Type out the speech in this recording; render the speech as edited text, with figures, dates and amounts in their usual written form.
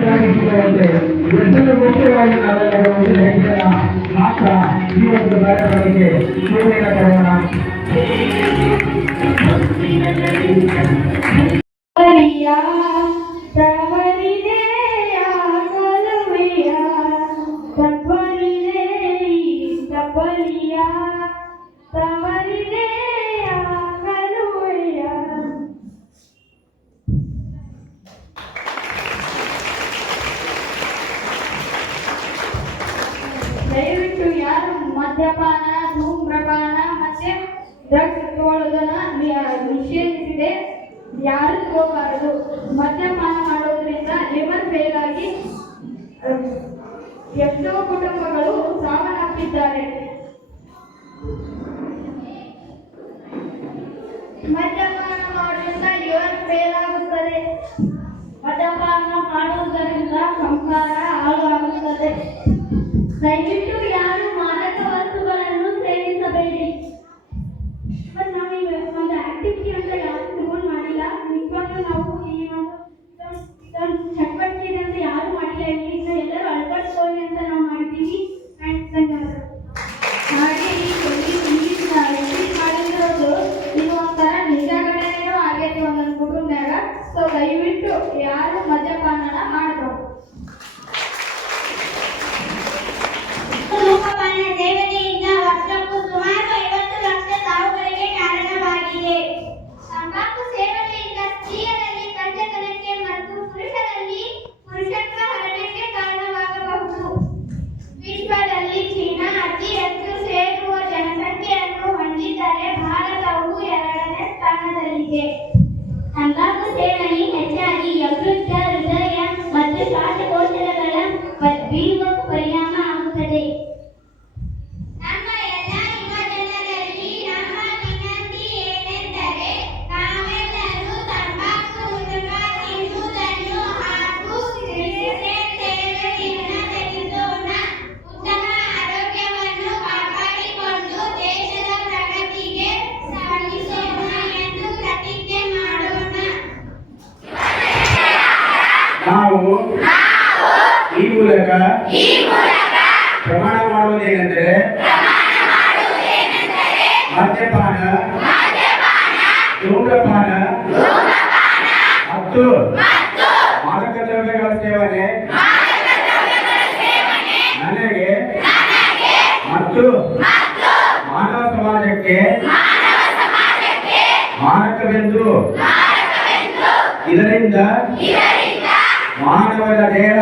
ಇದೆಲ್ಲರೂ ಮುಖ್ಯವಾಗಿ ನಾವೆಲ್ಲರೂ ಒಂದು ಹೆಜ್ಜೆಯ ಮಾತ್ರ ಈ ಒಂದು ಕಾರ್ಯಕ್ರಮಕ್ಕೆ ಸೇವೆಯನ್ನು ಕೊಡೋಣ. ದಯವಿಟ್ಟು ಯಾರು ಮದ್ಯಪಾನ, ಧೂಮ್ರಪಾನ ಮತ್ತೆ ಡ್ರಗ್ಸ್ ತಗೊಳ್ಳೋದನ್ನ ನಿಷೇಧಿಸಿದೆ. ಯಾರು ತಗೋಬಾರದು. ಮದ್ಯಪಾನ ಮಾಡೋದ್ರಿಂದ ಲಿವರ್ ಫೇಲ್ ಆಗಿ ಎಷ್ಟೋ ಕುಟುಂಬಗಳು ಸಾವನ್ನಪ್ಪಿದ್ದಾರೆ. ಮದ್ಯಪಾನ ಮಾಡೋದ್ರಿಂದ ಲಿವರ್ ಫೇಲ್ ಆಗುತ್ತದೆ. ಮದ್ಯಪಾನ ಮಾಡುವುದರಿಂದ ಸಂಸಾರ ಹಾಳಾಗುತ್ತದೆ. ದಯವಿಟ್ಟು ಯಾರು ಮಾದಕ ವಸ್ತುಗಳನ್ನು ಸೇವಿಸಬೇಡಿ. ಬಟ್ ನಾವೀಗ ಒಂದು ಆಕ್ಟಿವಿಟಿ ಅಂತ ಯಾರು ತಗೊಂಡು ಮಾಡಿಲ್ಲ. ನಿಜವಾಗ್ಲೂ ನಾವು ಈ ಒಂದು ಚಟುವಟಿಕೆ ಅಂತ ಯಾರು ಮಾಡಿಲ್ಲ. ಈಗ ಎಲ್ಲರೂ ಅಳವಡಿಸ್ಕೊಳ್ಳಿ ಅಂತ ನಾವು ಮಾಡಿದ್ದೀವಿ. ಹಾಗೆ ಮಾಡಿರೋದು ಇದು ಒಂಥರ ನಿಜಗಡೆನೂ ಆಗೈತಿ ಒಂದೊಂದು ಕುಟುಂಬದಾಗ. ಸೊ ದಯವಿಟ್ಟು ಯಾರು ಮದ್ಯಪಾನನ ಮಾಡಬಾರ್ದು. ಧೂಮಪಾನ ಸೇವನೆಯಿಂದ ವರ್ಷಕ್ಕೂ ಸುಮಾರು 50 ಲಕ್ಷ ಸಾವುಗಳಿಗೆ ಕಾರಣವಾಗಿದೆ. ತಂಬಾಕು ಸೇವನೆಯಿಂದ ಸ್ತ್ರೀಯರಲ್ಲಿ ಗಂಡತನಕ್ಕೆ ಮತ್ತು ಪುರುಷರಲ್ಲಿ ಪುರುಷತ್ವ ಹರಣಕ್ಕೆ ಕಾರಣವಾಗಬಹುದು. ವಿಶ್ವದಲ್ಲಿ ಚೀನಾ ಅತಿ ಹೆಚ್ಚು ಸೇರುವ ಜನಸಂಖ್ಯೆಯನ್ನು ಹೊಂದಿದ್ದರೆ ಭಾರತವು 2ನೇ ಸ್ಥಾನದಲ್ಲಿದೆ. ತಂಬಾಕು ಸೇವನೆ ಹೆಚ್ಚಾಗಿ ಯಕೃತ, ಹೃದಯ ಮತ್ತು ಶ್ವಾಸಕೋಶಗಳ ಬೀಳುವ ಪರಿಣಾಮ ಆಗುತ್ತದೆ. ನಮ್ಮ ಎಲ್ಲ ಯುವ ಜನರಲ್ಲಿ ನಮ್ಮ ವಿನಂತಿ ಏನೆಂದರೆ ನಾವೆಲ್ಲರೂ ತಂಬಾಕು ತಿನ್ನುವುದನ್ನು ಹಾಗೂ ಸಿಗರೇಟ್ ಸೇವನೆಯನ್ನು ತ್ಯಜಿಸೋಣ. ಉತ್ತಮ ಆರೋಗ್ಯವನ್ನು ಕಾಪಾಡಿಕೊಂಡು ದೇಶದ ಪ್ರಗತಿಗೆ ಶ್ರಮಿಸೋಣ ಎಂದು ಪ್ರತಿಜ್ಞೆ ಮಾಡೋಣ. ನಾವು ಈ ಮೂಲಕ ಪ್ರಮಾಣ ಮಾಡುವುದೇನೆಂದರೆ ಮದ್ಯಪಾನ, ಧೂಮ್ರಪಾನ ಮತ್ತು ಮಾದಕ ದ್ರವ್ಯಗಳ ಸೇವನೆ ನನಗೆ ಮತ್ತು ಮಾನವ ಸಮಾಜಕ್ಕೆ ಮಾರಕವೆಂದು, ಇದರಿಂದ ಮಾನವನ ದೇಹ